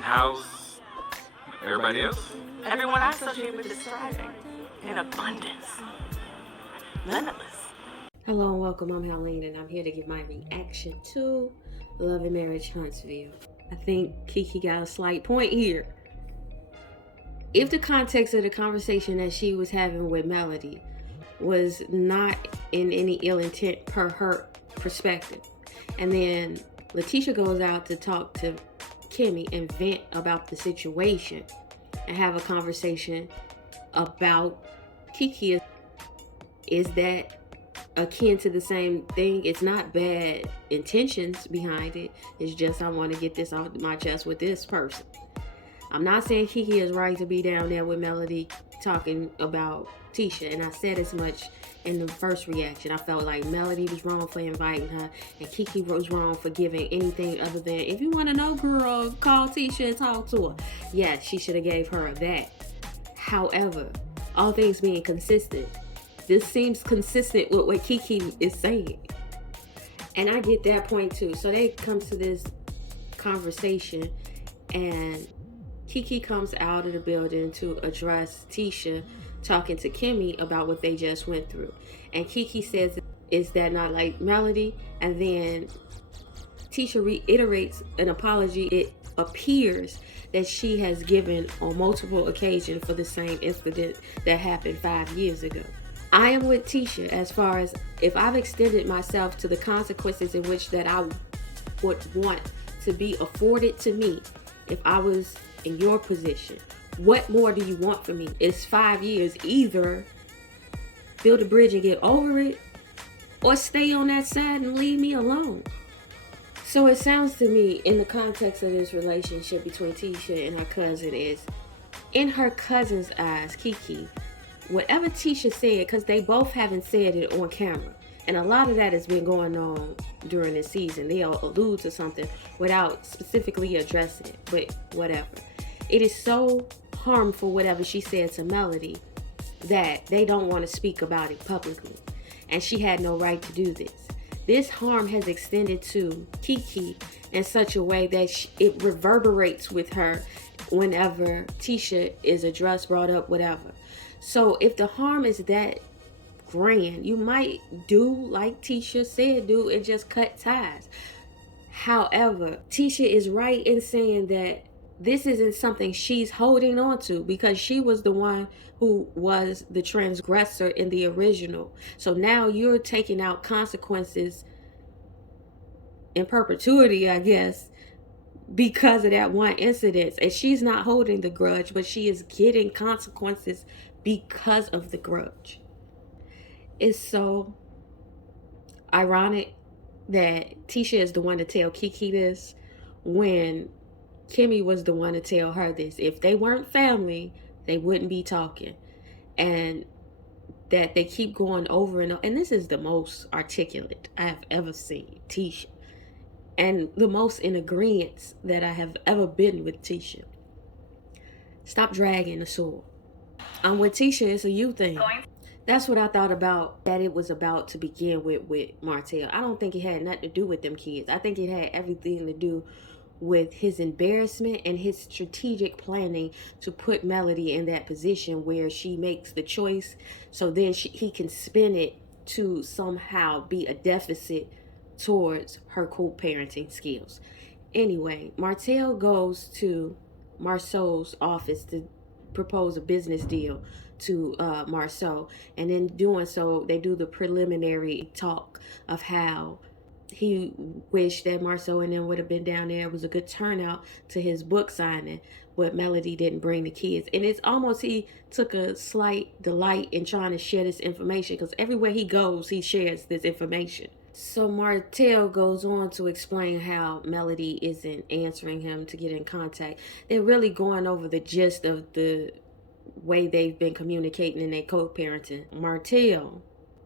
How's everybody else? Everyone I associate with is thriving in abundance. Limitless. Hello and welcome. I'm Helene and I'm here to give my reaction to Love and Marriage Huntsville. I think Kiki got a slight point here. If the context of the conversation that she was having with Melody was not in any ill intent per her perspective, and then Letitia goes out to talk to Kimmy and vent about the situation and have a conversation about Kiki, is that akin to the same thing? It's not bad intentions behind it. It's just I want to get this off my chest with this person. I'm not saying Kiki is right to be down there with Melody talking about Tisha, and I said as much in the first reaction. I felt like Melody was wrong for inviting her, and Kiki was wrong for giving anything other than, if you want to know, girl, call Tisha and talk to her. Yeah, she should have gave her that. However, all things being consistent, this seems consistent with what Kiki is saying. And I get that point too. So they come to this conversation and Kiki comes out of the building to address Tisha talking to Kimmy about what they just went through. And Kiki says, is that not like Melody? And then Tisha reiterates an apology. It appears that she has given on multiple occasions for the same incident that happened 5 years ago. I am with Tisha as far as if I've extended myself to the consequences in which that I would want to be afforded to me if I was in your position. What more do you want from me? It's 5 years. Either build a bridge and get over it, or stay on that side and leave me alone. So it sounds to me, in the context of this relationship between Tisha and her cousin, is in her cousin's eyes, Kiki, whatever Tisha said, because they both haven't said it on camera, and a lot of that has been going on during this season. They'll allude to something without specifically addressing it, but whatever. It is so harmful, whatever she said to Melody, that they don't want to speak about it publicly, and she had no right to do this. This harm has extended to Kiki in such a way that it reverberates with her whenever Tisha is addressed, brought up, whatever. So if the harm is that grand, you might do like Tisha said, do and just cut ties. However, Tisha is right in saying that this isn't something she's holding on to, because she was the one who was the transgressor in the original. So now you're taking out consequences in perpetuity, I guess, because of that one incident. And she's not holding the grudge, but she is getting consequences because of the grudge. It's so ironic that Tisha is the one to tell Kiki this when Kimmy was the one to tell her this. If they weren't family, they wouldn't be talking. And that they keep going over and over. And this is the most articulate I have ever seen Tisha, and the most in agreement that I have ever been with Tisha. Stop dragging the sword. I'm with Tisha. It's a you thing. That's what I thought about that it was about to begin with Martell. I don't think it had nothing to do with them kids. I think it had everything to do with his embarrassment and his strategic planning to put Melody in that position where she makes the choice, so then he can spin it to somehow be a deficit towards her co-parenting skills. Anyway, Martell goes to Marceau's office to propose a business deal to Marceau, and in doing so, they do the preliminary talk of how he wished that Marceau and them would have been down there. It was a good turnout to his book signing, but Melody didn't bring the kids. And it's almost he took a slight delight in trying to share this information, because everywhere he goes, he shares this information. So Martell goes on to explain how Melody isn't answering him to get in contact. They're really going over the gist of the way they've been communicating in their co-parenting. Martell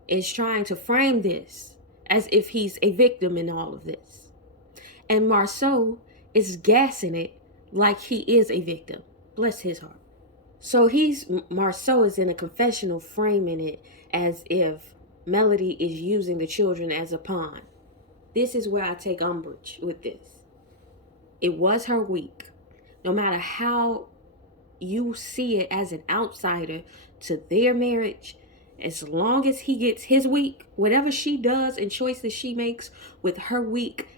is trying to frame this as if he's a victim in all of this. And Marceau is gassing it like he is a victim. Bless his heart. So Marceau is in a confessional framing it as if Melody is using the children as a pawn. This is where I take umbrage with this. It was her week. No matter how you see it as an outsider to their marriage, as long as he gets his week, whatever she does and choices she makes with her week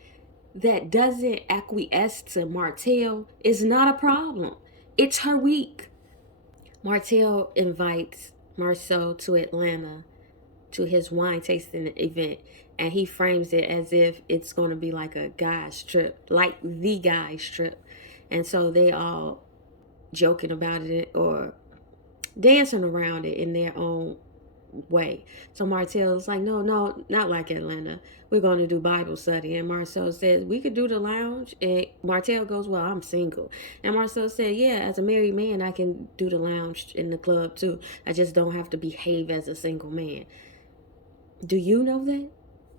that doesn't acquiesce to Martell is not a problem. It's her week. Martell invites Marceau to Atlanta to his wine tasting event, and he frames it as if it's going to be like a guy's trip, like the guy's trip. And so they all joking about it or dancing around it in their own way. So Martell's like, no, no, not like Atlanta. We're going to do Bible study. And Marceau says, we could do the lounge. And Martell goes, well, I'm single. And Marceau said, yeah, as a married man, I can do the lounge in the club too. I just don't have to behave as a single man. Do you know that?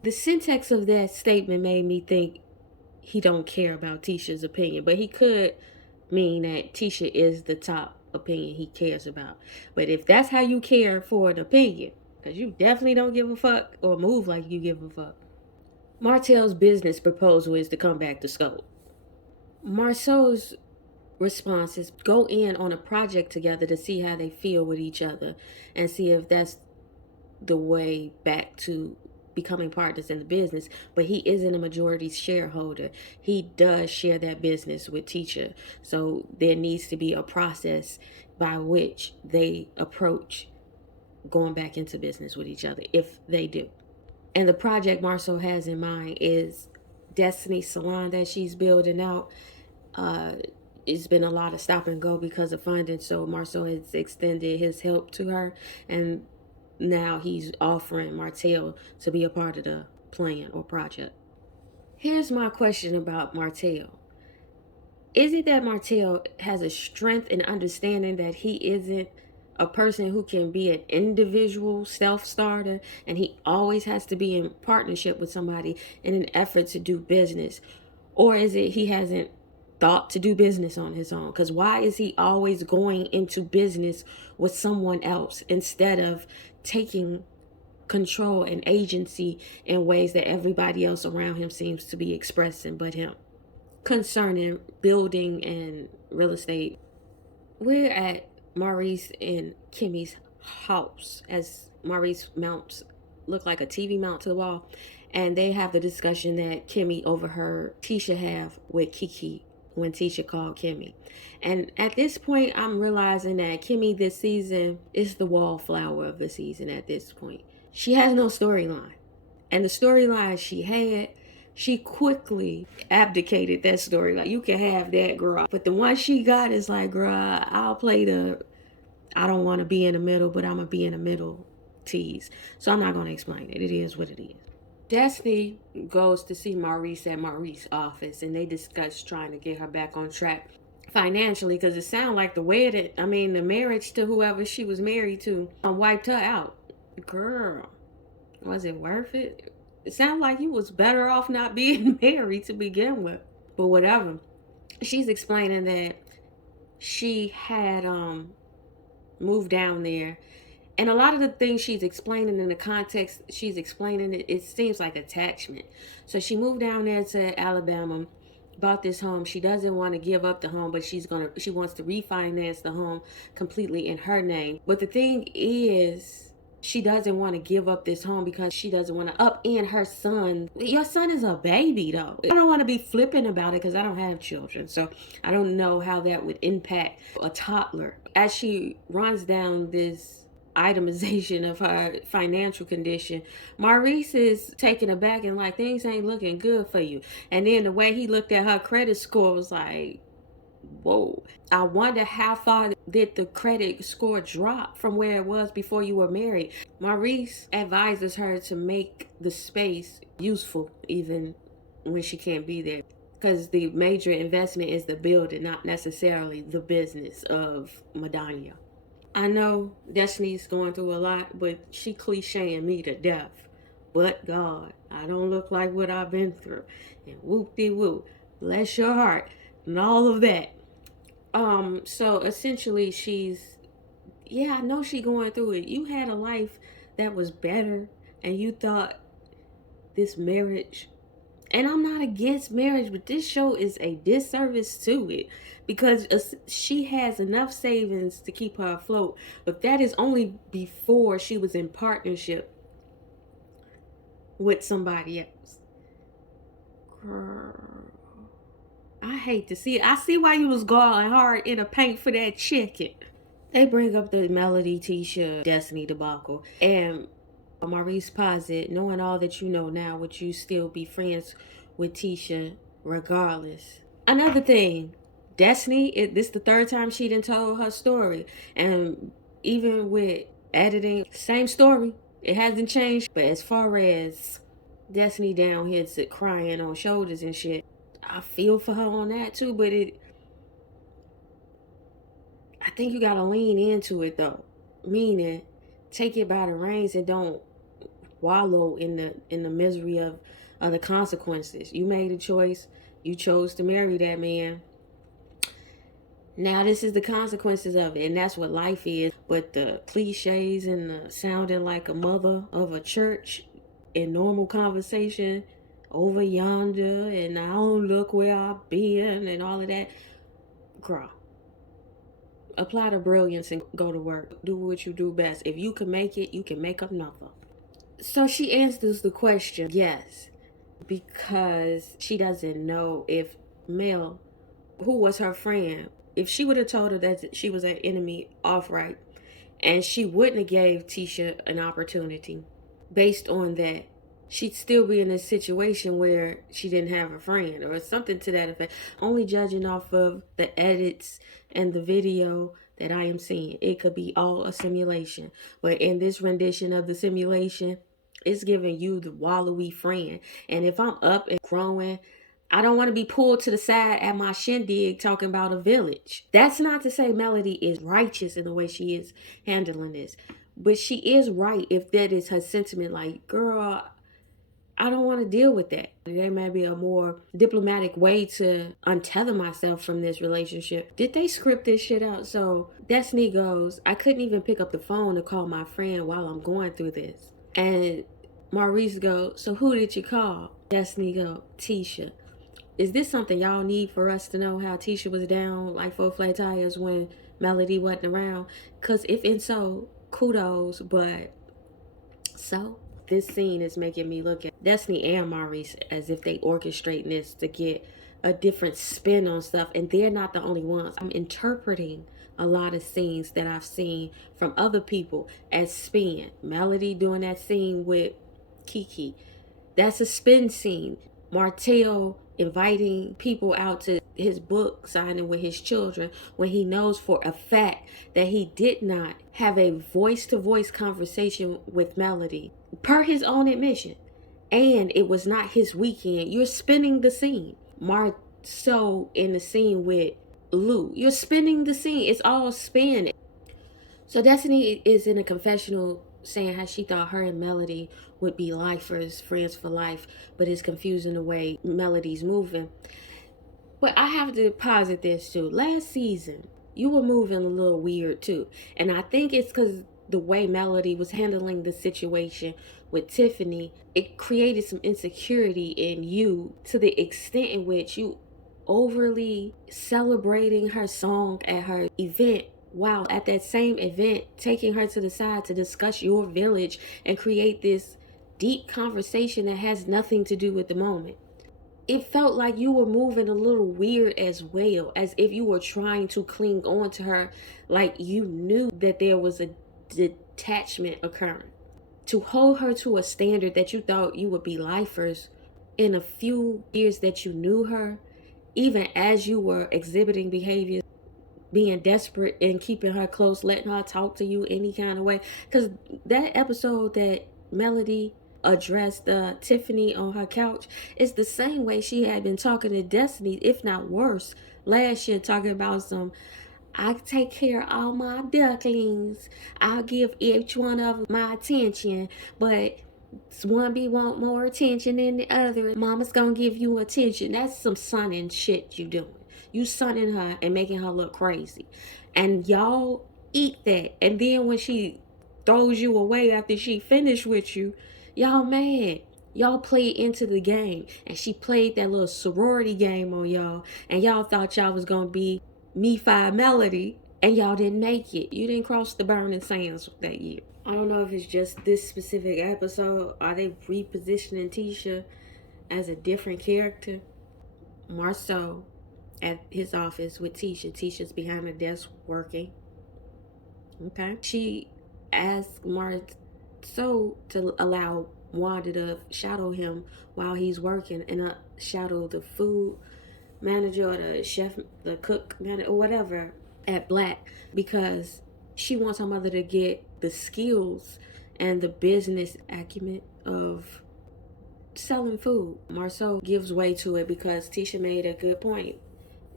The syntax of that statement made me think he don't care about Tisha's opinion, but he could mean that Tisha is the top opinion he cares about. But if that's how you care for an opinion, because you definitely don't give a fuck or move like you give a fuck. Martell's business proposal is to come back to scope. Marceau's response is go in on a project together to see how they feel with each other and see if that's the way back to becoming partners in the business. But he isn't a majority shareholder. He does share that business with Tisha. So there needs to be a process by which they approach going back into business with each other, if they do. And the project Marceau has in mind is Destiny's Salon that she's building out. It's been a lot of stop and go because of funding, so Marceau has extended his help to her, and now he's offering Martell to be a part of the plan or project. Here's my question about Martell. Is it that Martell has a strength in understanding that he isn't a person who can be an individual self-starter and he always has to be in partnership with somebody in an effort to do business? Or is it he hasn't thought to do business on his own? Because why is he always going into business with someone else instead of taking control and agency in ways that everybody else around him seems to be expressing but him? Concerning building and real estate, we're at Maurice and Kimmy's house as Maurice mounts look like a TV mount to the wall, and they have the discussion that Kimmy overheard Tisha have with Kiki when Tisha called Kimmy. And at this point, I'm realizing that Kimmy this season is the wallflower of the season at this point. She has no storyline. And the storyline she had, she quickly abdicated that storyline. You can have that, girl. But the one she got is like, girl, I'll play the I don't want to be in the middle, but I'm going to be in the middle tease. So I'm not going to explain it. It is what it is. Destiny goes to see Maurice at Maurice's office, and they discuss trying to get her back on track financially, because it sounded like the marriage to whoever she was married to wiped her out. Girl, was it worth it? It sounded like you was better off not being married to begin with. But whatever. She's explaining that she had moved down there. And a lot of the things she's explaining in the context she's explaining, it seems like attachment. So she moved down there to Alabama, bought this home. She doesn't want to give up the home, but she wants to refinance the home completely in her name. But the thing is, she doesn't want to give up this home because she doesn't want to upend her son. Your son is a baby, though. I don't want to be flippant about it because I don't have children. So I don't know how that would impact a toddler. As she runs down this itemization of her financial condition, Maurice is taken aback and like, things ain't looking good for you. And then the way he looked at her credit score was like, whoa. I wonder how far did the credit score drop from where it was before you were married. Maurice advises her to make the space useful even when she can't be there, because the major investment is the building, not necessarily the business of Madonna. I know Destiny's going through a lot, but she clichéing me to death. But God, I don't look like what I've been through. And whoop-de-whoop, bless your heart, and all of that. So essentially I know she going through it. You had a life that was better, and you thought this marriage And I'm not against marriage, but this show is a disservice to it because she has enough savings to keep her afloat, but that is only before she was in partnership with somebody else. Girl, I hate to see it. I see why you was going hard in the paint for that chicken. They bring up the Melody, Tisha, Destiny debacle, and Maurice posit, knowing all that you know now, would you still be friends with Tisha regardless? Another thing, Destiny, this the third time she done told her story, and even with editing, same story. It hasn't changed, but as far as Destiny down here crying on shoulders and shit, I feel for her on that too, but I think you gotta lean into it though. Meaning, take it by the reins and don't wallow in the misery of the consequences. You made a choice. You chose to marry that man. Now this is the consequences of it, and that's what life is. But the cliches and the sounding like a mother of a church in normal conversation over yonder, and I don't look where I've been and all of that. Girl, apply the brilliance and go to work. Do what you do best. If you can make it, you can make another. So she answers the question, yes, because she doesn't know if Mel, who was her friend, if she would have told her that she was an enemy outright, and she wouldn't have gave Tisha an opportunity based on that, she'd still be in a situation where she didn't have a friend or something to that effect. Only judging off of the edits and the video that I am seeing, it could be all a simulation. But in this rendition of the simulation, it's giving you the wallowy friend. And if I'm up and growing, I don't want to be pulled to the side at my shindig talking about a village. That's not to say Melody is righteous in the way she is handling this. But she is right if that is her sentiment. Like, girl, I don't want to deal with that. There may be a more diplomatic way to untether myself from this relationship. Did they script this shit out? So Destiny goes, I couldn't even pick up the phone to call my friend while I'm going through this. And Maurice goes, so who did you call? Destiny goes, Tisha. Is this something y'all need for us to know how Tisha was down like 4 flat tires when Melody wasn't around? Because if and so, kudos, but so this scene is making me look at Destiny and Maurice as if they orchestrate this to get a different spin on stuff, and they're not the only ones. I'm interpreting a lot of scenes that I've seen from other people as spin. Melody doing that scene with Kiki, that's a spin scene. Martell inviting people out to his book signing with his children when he knows for a fact that he did not have a voice-to-voice conversation with Melody, per his own admission, and it was not his weekend. You're spinning the scene. So in the scene with Lou, you're spinning the scene. It's all spin. So Destiny is in a confessional saying how she thought her and Melody would be lifers, friends for life, but it's confusing the way Melody's moving. But I have to posit this too. Last season, you were moving a little weird too. And I think it's because the way Melody was handling the situation with Tiffany, it created some insecurity in you to the extent in which you overly celebrating her song at her event, while at that same event taking her to the side to discuss your village and create this deep conversation that has nothing to do with the moment. It felt like you were moving a little weird as well, as if you were trying to cling on to her like you knew that there was a detachment occurring. To hold her to a standard that you thought you would be lifers in a few years that you knew her, even as you were exhibiting behaviors, being desperate and keeping her close, letting her talk to you any kind of way. Because that episode that Melody addressed Tiffany on her couch is the same way she had been talking to Destiny, if not worse, last year, talking about some, I take care of all my ducklings. I'll give each one of them my attention, but one be want more attention than the other. Mama's gonna give you attention. That's some sunning shit you doing. You sunning her and making her look crazy. And y'all eat that. And then when she throws you away after she finished with you, y'all mad. Y'all played into the game, and she played that little sorority game on y'all, and y'all thought y'all was gonna be me five Melody, and y'all didn't make it. You didn't cross the burning sands that year. I don't know if it's just this specific episode. Are they repositioning Tisha as a different character? Marceau at his office with Tisha. Tisha's behind the desk working. Okay. She asked Marceau to allow Wanda to shadow him while he's working, and shadow the food manager or the chef, the cook manager, or whatever at Black, because she wants her mother to get the skills and the business acumen of selling food. Marceau gives way to it because Tisha made a good point.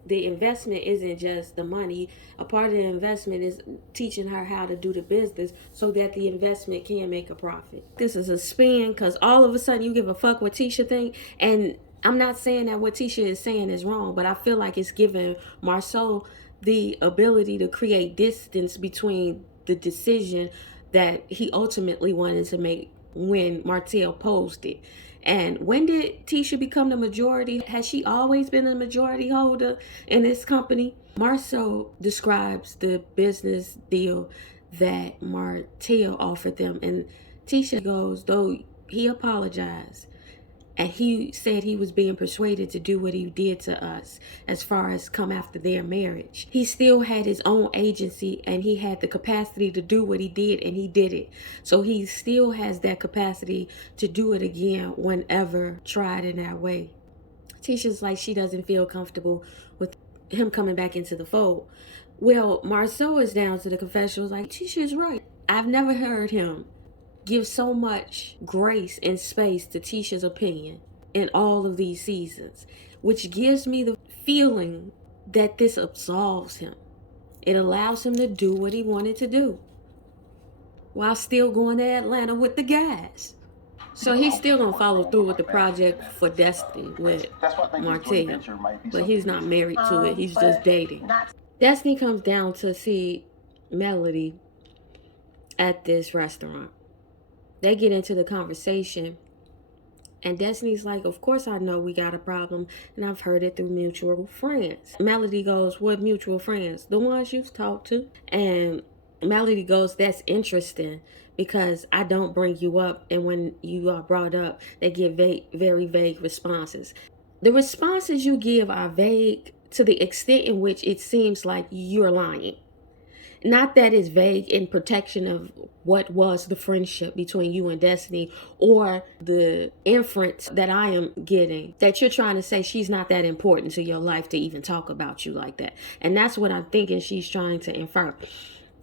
The investment isn't just the money. A part of the investment is teaching her how to do the business so that the investment can make a profit. This is a spin because all of a sudden you give a fuck what Tisha think. And I'm not saying that what Tisha is saying is wrong, but I feel like it's giving Marceau the ability to create distance between the decision that he ultimately wanted to make when Martell posed it. And when did Tisha become the majority? Has she always been a majority holder in this company? Marceau describes the business deal that Martell offered them. And Tisha goes, though he apologized, and he said he was being persuaded to do what he did to us as far as come after their marriage. He still had his own agency, and he had the capacity to do what he did, and he did it. So he still has that capacity to do it again whenever tried in that way. Tisha's like, she doesn't feel comfortable with him coming back into the fold. Well, Marceau is down to the confessional, like, Tisha's right. I've never heard him give so much grace and space to Tisha's opinion in all of these seasons, which gives me the feeling that this absolves him. It allows him to do what he wanted to do while still going to Atlanta with the guys. So he's still gonna follow through with the project for Destiny with Martell, but he's not married to it. He's just dating. Destiny comes down to see Melody at this restaurant. They get into the conversation, and Destiny's like, of course I know we got a problem, and I've heard it through mutual friends. Melody goes, what mutual friends? The ones you've talked to. And Melody goes, that's interesting, because I don't bring you up, and when you are brought up, they give very vague responses. The responses you give are vague to the extent in which it seems like you're lying. Not that it's vague in protection of what was the friendship between you and Destiny, or the inference that I am getting that you're trying to say she's not that important to your life to even talk about you like that. And that's what I'm thinking she's trying to infer.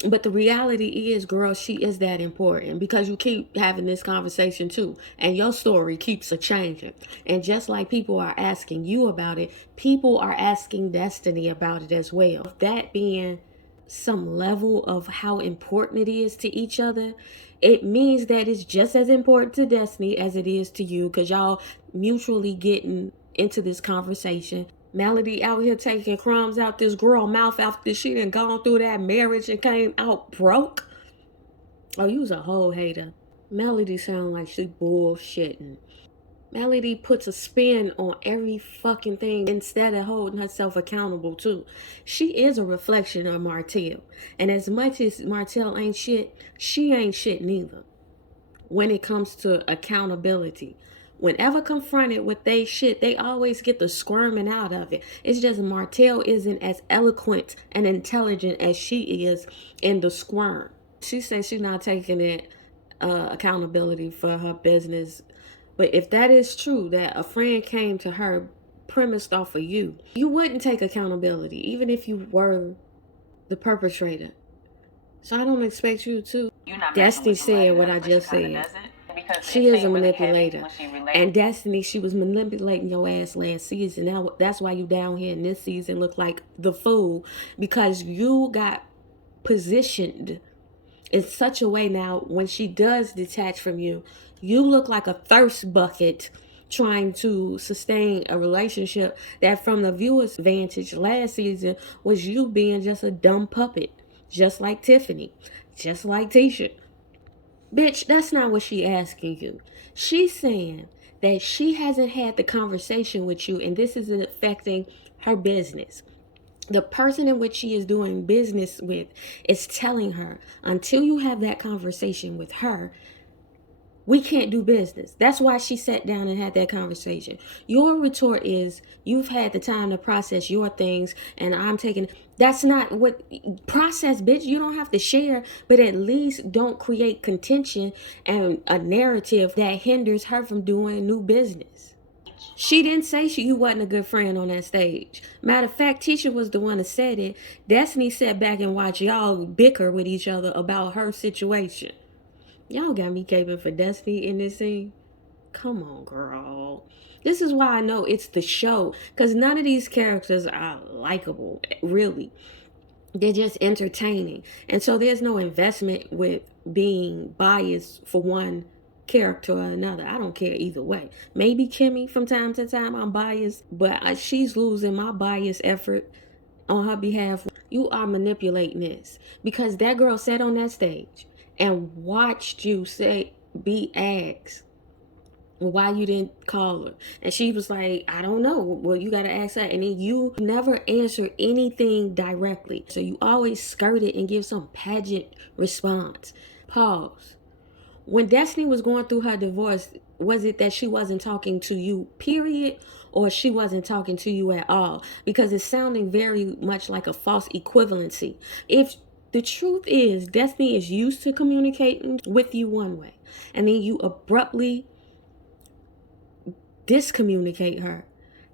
But the reality is, girl, she is that important, because you keep having this conversation too, and your story keeps a changing. And just like people are asking you about it, people are asking Destiny about it as well. That being some level of how important it is to each other, it means that it's just as important to Destiny as it is to you, because y'all mutually getting into this conversation. Melody out here taking crumbs out this girl mouth after she done gone through that marriage and came out broke. Oh, you was a whole hater. Melody sound like she bullshitting. Melody puts a spin on every fucking thing instead of holding herself accountable too. She is a reflection of Martell. And as much as Martell ain't shit, she ain't shit neither. When it comes to accountability. Whenever confronted with they shit, they always get the squirming out of it. It's just Martell isn't as eloquent and intelligent as she is in the squirm. She says she's not taking it accountability for her business. But if that is true, that a friend came to her premised off of you, you wouldn't take accountability, even if you were the perpetrator. So I don't expect you to. Destiny said what I just said. She is a manipulator. And Destiny, she was manipulating your ass last season. Now that's why you down here in this season look like the fool, because you got positioned in such a way now when she does detach from you, you look like a thirst bucket trying to sustain a relationship that from the viewer's vantage last season was you being just a dumb puppet, just like Tiffany, just like Tisha. Bitch, that's not what she asking you. She's saying that she hasn't had the conversation with you, and this is affecting her business. The person in which she is doing business with is telling her, until you have that conversation with her, we can't do business. That's why she sat down and had that conversation. Your retort is, you've had the time to process your things, and I'm taking. That's not what process, bitch. You don't have to share, but at least don't create contention and a narrative that hinders her from doing new business. She didn't say you wasn't a good friend on that stage. Matter of fact, Tisha was the one that said it. Destiny sat back and watched y'all bicker with each other about her situation. Y'all got me caping for Destiny in this scene. Come on, girl. This is why I know it's the show. Because none of these characters are likable, really. They're just entertaining. And so there's no investment with being biased for one character or another. I don't care either way. Maybe Kimmy, from time to time, I'm biased. But she's losing my bias effort on her behalf. You are manipulating this. Because that girl sat on that stage and watched you be asked why you didn't call her, and she was like, I don't know. Well, you gotta ask her. And then you never answer anything directly, so you always skirt it and give some pageant response. Pause. When Destiny was going through her divorce, was it that she wasn't talking to you, period, or she wasn't talking to you at all? Because it's sounding very much like a false equivalency. If the truth is, Destiny is used to communicating with you one way, and then you abruptly discommunicate her.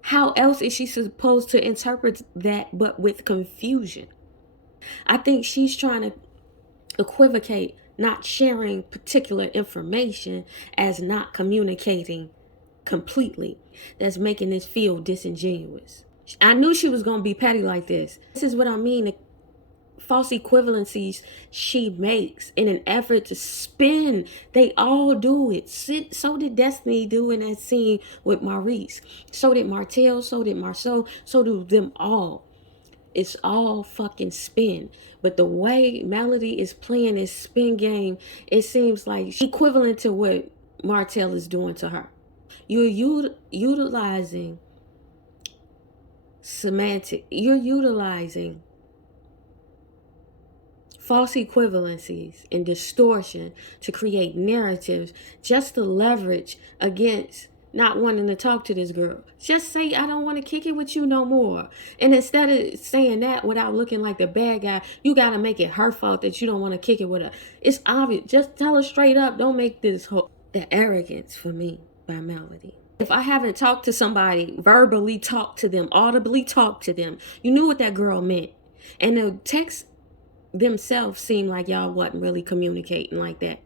How else is she supposed to interpret that but with confusion? I think she's trying to equivocate not sharing particular information as not communicating completely. That's making this feel disingenuous. I knew she was going to be petty like this. This is what I mean. The false equivalencies she makes in an effort to spin. They all do it. So did Destiny do in that scene with Maurice. So did Martell. So did Marceau. So do them all. It's all fucking spin. But the way Melody is playing this spin game, it seems like equivalent to what Martell is doing to her. You're utilizing semantic. You're utilizing false equivalencies and distortion to create narratives just to leverage against not wanting to talk to this girl. Just say, I don't want to kick it with you no more. And instead of saying that without looking like the bad guy, you got to make it her fault that you don't want to kick it with her. It's obvious. Just tell her straight up. Don't make this the arrogance for me by Melody. If I haven't talked to somebody, verbally talked to them, audibly talked to them, you knew what that girl meant. And the text themselves seem like y'all wasn't really communicating like that.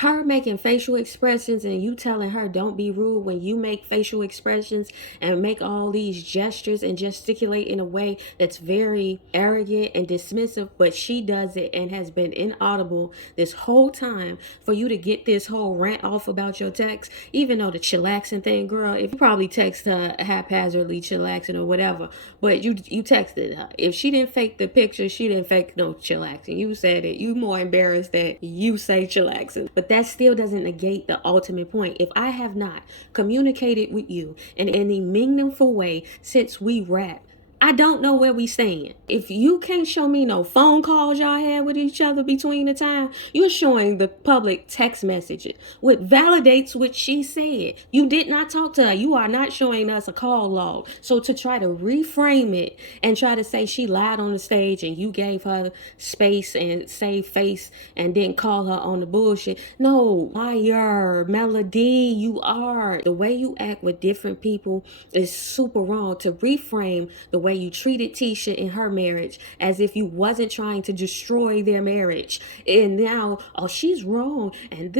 Her making facial expressions and you telling her don't be rude when you make facial expressions and make all these gestures and gesticulate in a way that's very arrogant and dismissive, but she does it and has been inaudible this whole time for you to get this whole rant off about your text. Even though the chillaxing thing, girl, if you probably text her haphazardly chillaxing or whatever, but you texted her. If she didn't fake the picture, she didn't fake no chillaxing. You said it. You more embarrassed that you say chillaxing. But that still doesn't negate the ultimate point. If I have not communicated with you in any meaningful way since we rapped, I don't know where we stand. If you can't show me no phone calls y'all had with each other between the time, you're showing the public text messages, which validates what she said. You did not talk to her. You are not showing us a call log. So to try to reframe it and try to say she lied on the stage and you gave her space and save face and didn't call her on the bullshit. No, liar, Melody, you are. The way you act with different people is super wrong. To reframe the way you treated Tisha in her marriage as if you wasn't trying to destroy their marriage, and now, oh, she's wrong, and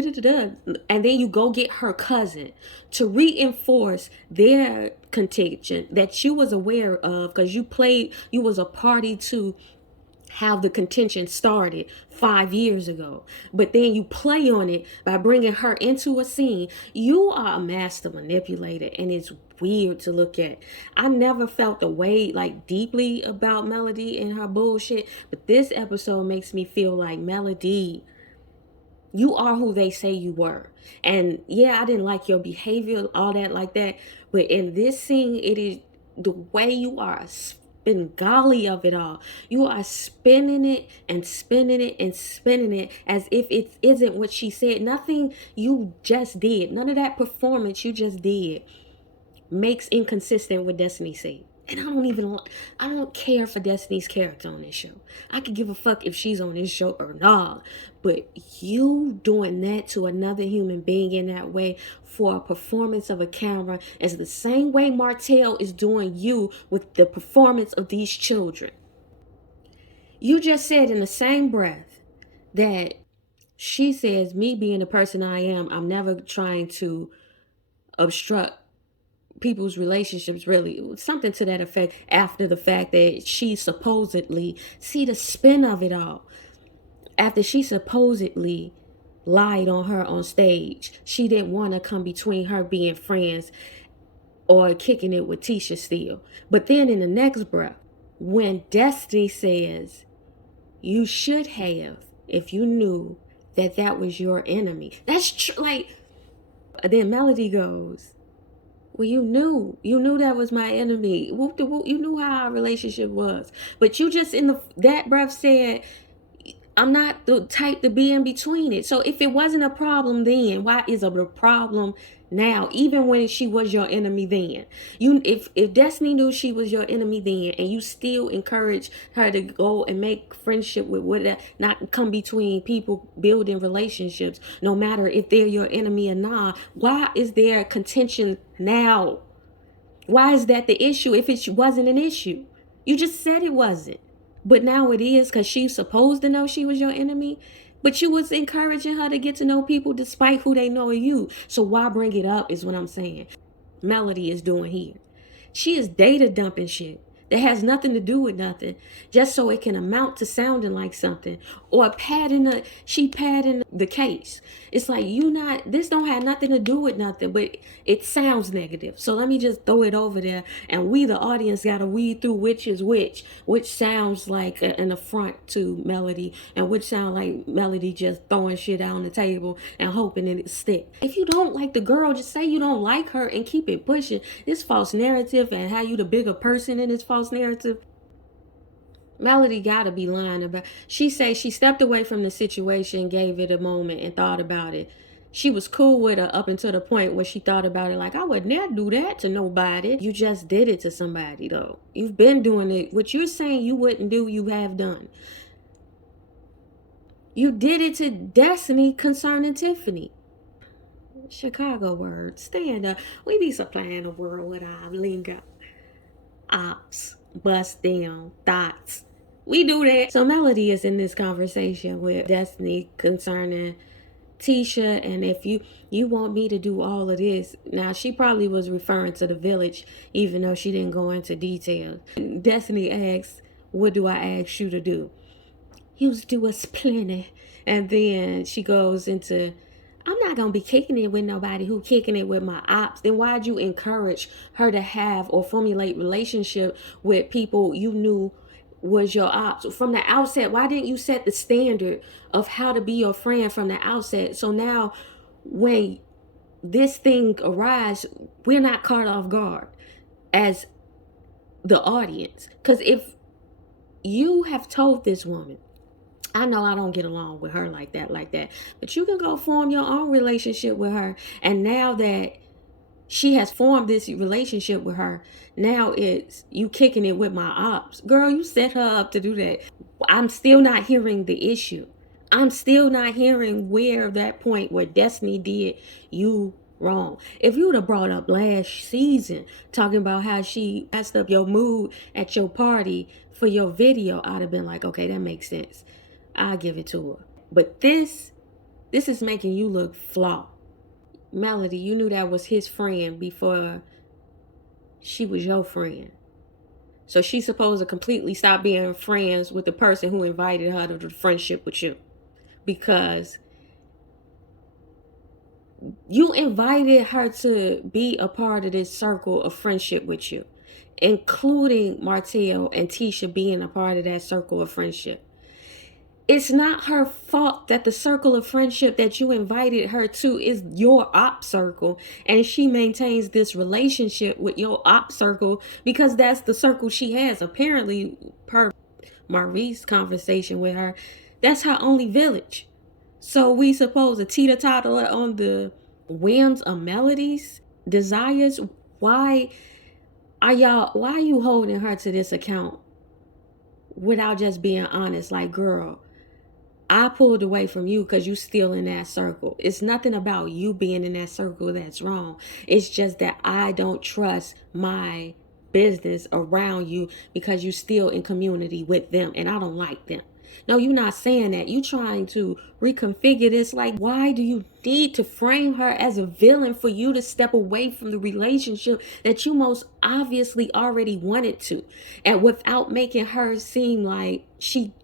and then you go get her cousin to reinforce their contention that you was aware of because you was a party to how the contention started 5 years ago. But then you play on it by bringing her into a scene. You are a master manipulator, and it's weird to look at. I never felt the way like deeply about Melody and her bullshit, but this episode makes me feel like Melody, You are who they say you were. And yeah, I didn't like your behavior, all that like that. But in this scene, it is the way you are golly of it all. You are spinning it and spinning it and spinning it as if it isn't what she said. Nothing you just did, none of that performance you just did makes inconsistent with Destiny said. And I don't care for Destiny's character on this show. I could give a fuck if she's on this show or not. But you doing that to another human being in that way for a performance of a camera is the same way Martell is doing you with the performance of these children. You just said in the same breath that she says, me being the person I am, I'm never trying to obstruct people's relationships, really something to that effect, after the fact that she supposedly, see the spin of it all, after she supposedly lied on her on stage. She didn't want to come between her being friends or kicking it with Tisha still. But then in the next breath, when Destiny says, you should have if you knew that that was your enemy, that's true. Like, then Melody goes, well, you knew that was my enemy. Whoop de whoop, you knew how our relationship was. But you just in that breath said, I'm not the type to be in between it. So if it wasn't a problem then, why is it a problem now? Even when she was your enemy then, if Destiny knew she was your enemy then, and you still encourage her to go and make friendship with whatever, not come between people building relationships, no matter if they're your enemy or not, why is there contention now? Why is that the issue if it wasn't an issue? You just said it wasn't. But now it is, because she's supposed to know she was your enemy. But you was encouraging her to get to know people despite who they know of you. So why bring it up is what I'm saying. Melody is doing here. She is data dumping shit that has nothing to do with nothing, just so it can amount to sounding like something, or padding the case. It's like, this don't have nothing to do with nothing, but it sounds negative. So let me just throw it over there, and we, the audience, got to weed through which is which sounds like an affront to Melody, and which sound like Melody just throwing shit out on the table and hoping that it stick. If you don't like the girl, just say you don't like her and keep it pushing. This false narrative and how you the bigger person in this false narrative. Melody gotta be lying about. She say she stepped away from the situation, gave it a moment, and thought about it. She was cool with her up until the point where she thought about it, like, I would never do that to nobody. You just did it to somebody, though. You've been doing it. What you're saying you wouldn't do, you have done. You did it to Destiny concerning Tiffany. Chicago words. Stand up. We be supplying the world with our lingo. Ops. Bust down. Thoughts. We do that. So Melody is in this conversation with Destiny concerning Tisha, and if you want me to do all of this. Now, she probably was referring to the village, even though she didn't go into details. Destiny asks, what do I ask you to do? You do us plenty. And then she goes into, I'm not going to be kicking it with nobody who kicking it with my ops. Then why'd you encourage her to have or formulate relationship with people you knew was your ops from the outset? Why didn't you set the standard of how to be your friend from the outset? So now when this thing arises, we're not caught off guard as the audience. Because if you have told this woman, I know I don't get along with her like that, but you can go form your own relationship with her. And now that she has formed this relationship with her, now it's you kicking it with my ops. Girl, you set her up to do that. I'm still not hearing the issue. I'm still not hearing where that point where Destiny did you wrong. If you would have brought up last season talking about how she messed up your mood at your party for your video, I'd have been like, okay, that makes sense. I'll give it to her. But this is making you look flawed. Melody, you knew that was his friend before she was your friend. So she's supposed to completely stop being friends with the person who invited her to the friendship with you. Because you invited her to be a part of this circle of friendship with you, including Martell and Tisha being a part of that circle of friendship. It's not her fault that the circle of friendship that you invited her to is your op circle, and she maintains this relationship with your op circle because that's the circle she has. Apparently, per Maurice's conversation with her, that's her only village. So we suppose a teeter-totter on the whims of Melody's desires. Why why are you holding her to this account without just being honest? Like, girl, I pulled away from you because you still in that circle. It's nothing about you being in that circle that's wrong. It's just that I don't trust my business around you because you still in community with them and I don't like them. No, you're not saying that. You trying to reconfigure this. Like, why do you need to frame her as a villain for you to step away from the relationship that you most obviously already wanted to, and without making her seem like she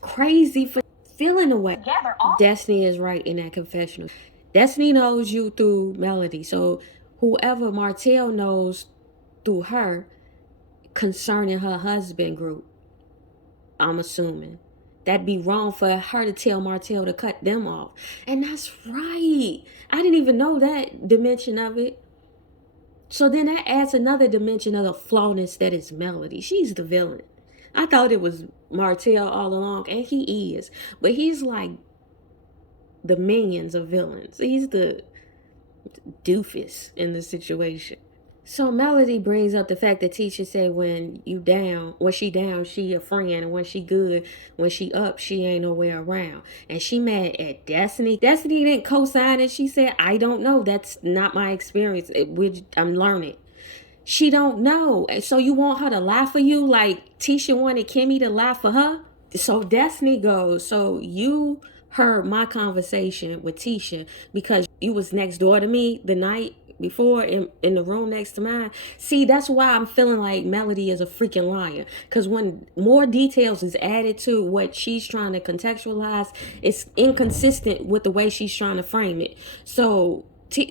crazy for feeling away? Destiny is right in that confessional. Destiny knows you through Melody. So whoever Martell knows through her concerning her husband group, I'm assuming that'd be wrong for her to tell Martell to cut them off. And that's right. I didn't even know that dimension of it. So then that adds another dimension of the flawness that is Melody. She's the villain. I thought it was Martell all along, and he is. But he's like the minions of villains. He's the doofus in the situation. So Melody brings up the fact that Tisha said when she down, she a friend, and when she good, when she up, she ain't nowhere around. And she mad at Destiny. Destiny didn't co-sign it. She said, I don't know. That's not my experience. I'm learning. She don't know. So you want her to lie for you like Tisha wanted Kimmy to lie for her? So Destiny goes, so you heard my conversation with Tisha because you was next door to me the night before in the room next to mine. See, that's why I'm feeling like Melody is a freaking liar. Because when more details is added to what she's trying to contextualize, it's inconsistent with the way she's trying to frame it. So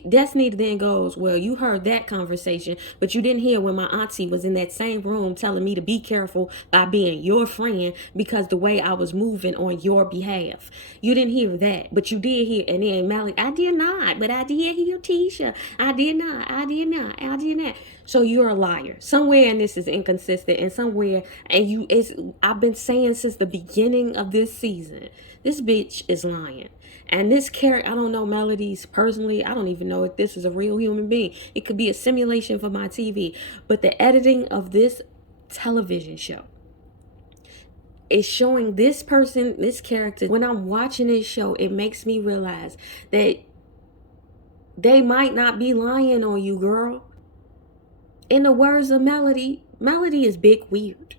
Destiny then goes, well, you heard that conversation, but you didn't hear when my auntie was in that same room telling me to be careful by being your friend because the way I was moving on your behalf. You didn't hear that, but you did hear. And then Malik, I did not, but I did hear Tisha. I did not. So you're a liar. Somewhere in this is inconsistent, and somewhere, I've been saying since the beginning of this season, this bitch is lying. And this character, I don't know Melody's personally. I don't even know if this is a real human being. It could be a simulation for my TV. But the editing of this television show is showing this person, this character. When I'm watching this show, it makes me realize that they might not be lying on you, girl. In the words of Melody, Melody is big weird.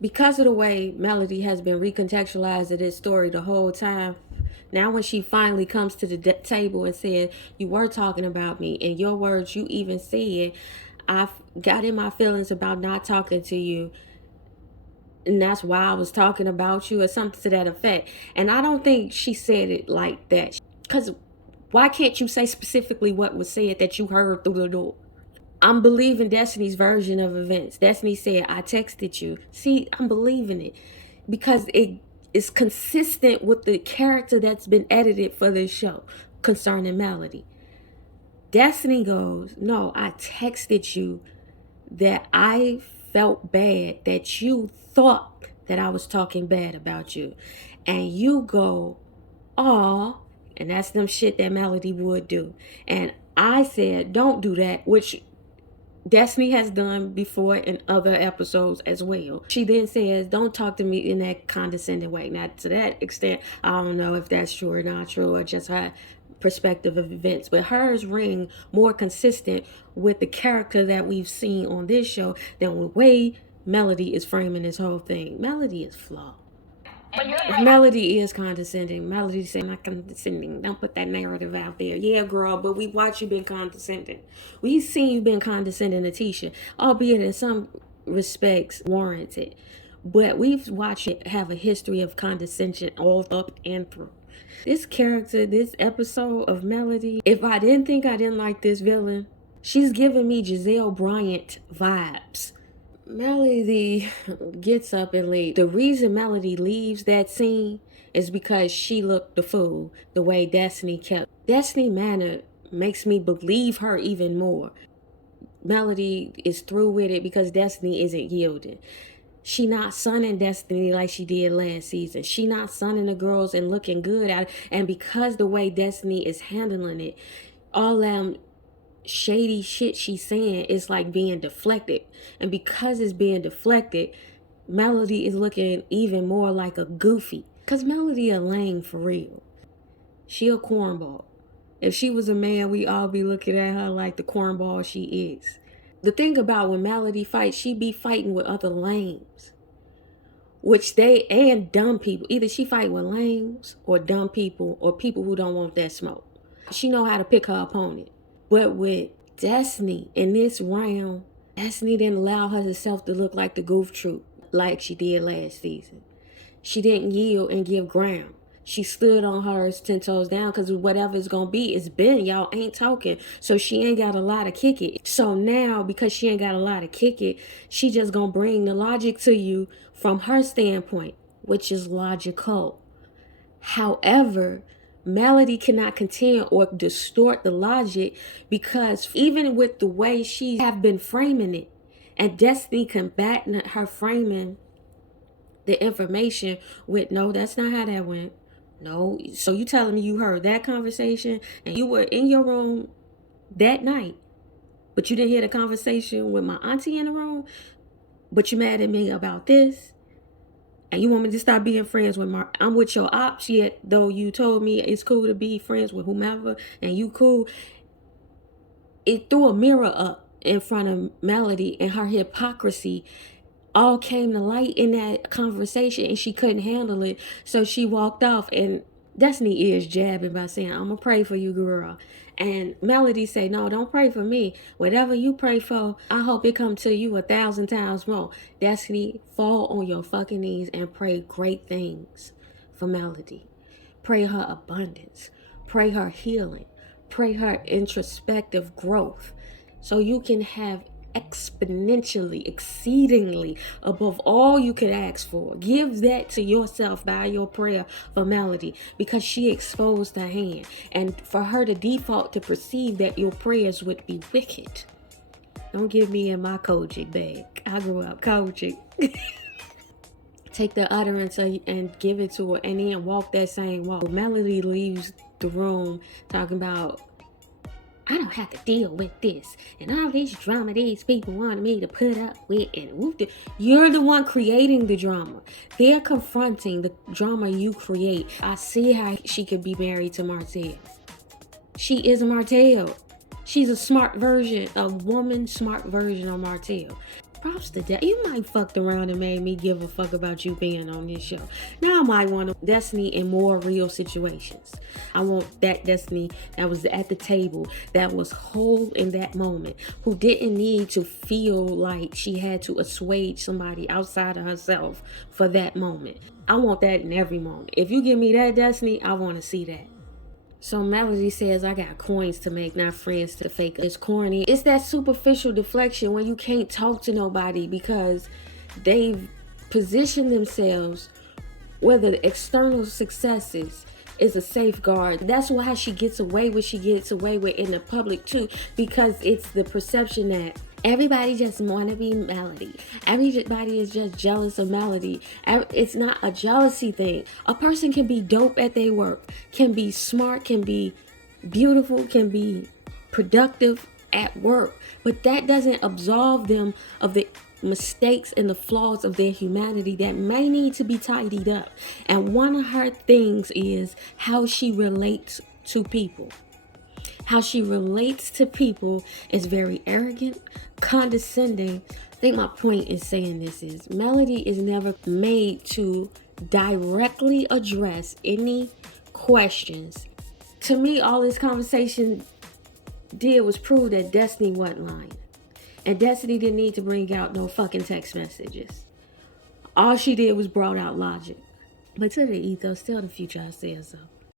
Because of the way Melody has been recontextualized to this story the whole time, now when she finally comes to the table and said, you were talking about me, in your words, you even said, I've got in my feelings about not talking to you, and that's why I was talking about you, or something to that effect. And I don't think she said it like that. Because why can't you say specifically what was said that you heard through the door? I'm believing Destiny's version of events. Destiny said, I texted you. See, I'm believing it because it is consistent with the character that's been edited for this show concerning Melody. Destiny goes, no, I texted you that I felt bad, that you thought that I was talking bad about you. And you go, aw, and that's them shit that Melody would do. And I said, don't do that, which Destiny has done before in other episodes as well. She then says, don't talk to me in that condescending way. Now, to that extent, I don't know if that's true or not true, or just her perspective of events. But hers ring more consistent with the character that we've seen on this show than the way Melody is framing this whole thing. Melody is flawed. Melody is condescending. Melody saying, I'm not condescending. Don't put that narrative out there. Yeah, girl, but we watch you being condescending. We've seen you being condescending to Tisha, albeit in some respects warranted. But we've watched it have a history of condescension all up and through. This character, this episode of Melody, if I didn't think I didn't like this villain, she's giving me Giselle Bryant vibes. Melody gets up and leaves. The reason Melody leaves that scene is because she looked the fool the way Destiny kept. Destiny manner makes me believe her even more. Melody is through with it because Destiny isn't yielding. She not sunning Destiny like she did last season. She not sunning the girls and looking good at it. And because the way Destiny is handling it, all them shady shit she's saying is like being deflected. And because it's being deflected, Melody is looking even more like a goofy. Because Melody a lame for real. She a cornball. If she was a man, we all be looking at her like the cornball she is. The thing about when Melody fights, she be fighting with other lames. And dumb people. Either she fight with lames or dumb people or people who don't want that smoke. She know how to pick her opponent. But with Destiny in this round, Destiny didn't allow herself to look like the goof troop like she did last season. She didn't yield and give ground. She stood on hers 10 toes down because whatever it's going to be, it's been. Y'all ain't talking. So she ain't got a lot to kick it. So now, because she ain't got a lot to kick it, she just going to bring the logic to you from her standpoint, which is logical. However, Melody cannot continue or distort the logic because even with the way she have been framing it, and Destiny combating her framing the information with, no, that's not how that went. No, so you telling me you heard that conversation and you were in your room that night, but you didn't hear the conversation with my auntie in the room, but you mad at me about this, and you want me to stop being friends with I'm with your ops, yet though you told me it's cool to be friends with whomever and you cool. It threw a mirror up in front of Melody, and her hypocrisy all came to light in that conversation, and she couldn't handle it, so she walked off. And Destiny is jabbing by saying, I'm gonna pray for you, girl. And Melody say, no, don't pray for me. Whatever you pray for, I hope it come to you 1,000 times more. Destiny, fall on your fucking knees and pray great things for Melody. Pray her abundance. Pray her healing. Pray her introspective growth, so you can have exponentially, exceedingly above all you could ask for. Give that to yourself by your prayer for Melody, because she exposed her hand, and for her to default to perceive that your prayers would be wicked. Don't give me in my coaching bag. I grew up coaching. Take the utterance and give it to her, and then walk that same walk. Melody leaves the room talking about, I don't have to deal with this and all this drama these people wanted me to put up with. And you're the one creating the drama. They're confronting the drama you create. I see how she could be married to Martell. She is a Martell. She's a smart version, a woman smart version of Martell. Props to that. You might fucked around and made me give a fuck about you being on this show. Now I might want Destiny in more real situations. I want that Destiny that was at the table, that was whole in that moment, who didn't need to feel like she had to assuage somebody outside of herself for that moment. I want that in every moment. If you give me that Destiny, I want to see that. So Melody says, I got coins to make, not friends to fake. It's corny. It's that superficial deflection when you can't talk to nobody because they've positioned themselves where the external successes is a safeguard. That's why she gets away with in the public too, because it's the perception that everybody just want to be Melody. Everybody is just jealous of Melody. It's not a jealousy thing. A person can be dope at their work, can be smart, can be beautiful, can be productive at work, but that doesn't absolve them of the mistakes and the flaws of their humanity that may need to be tidied up. And one of her things is how she relates to people. How she relates to people is very arrogant, condescending. I think my point in saying this is Melody is never made to directly address any questions. To me, all this conversation did was prove that Destiny wasn't lying. And Destiny didn't need to bring out no fucking text messages. All she did was brought out logic. But to the ethos, still the future, I said so.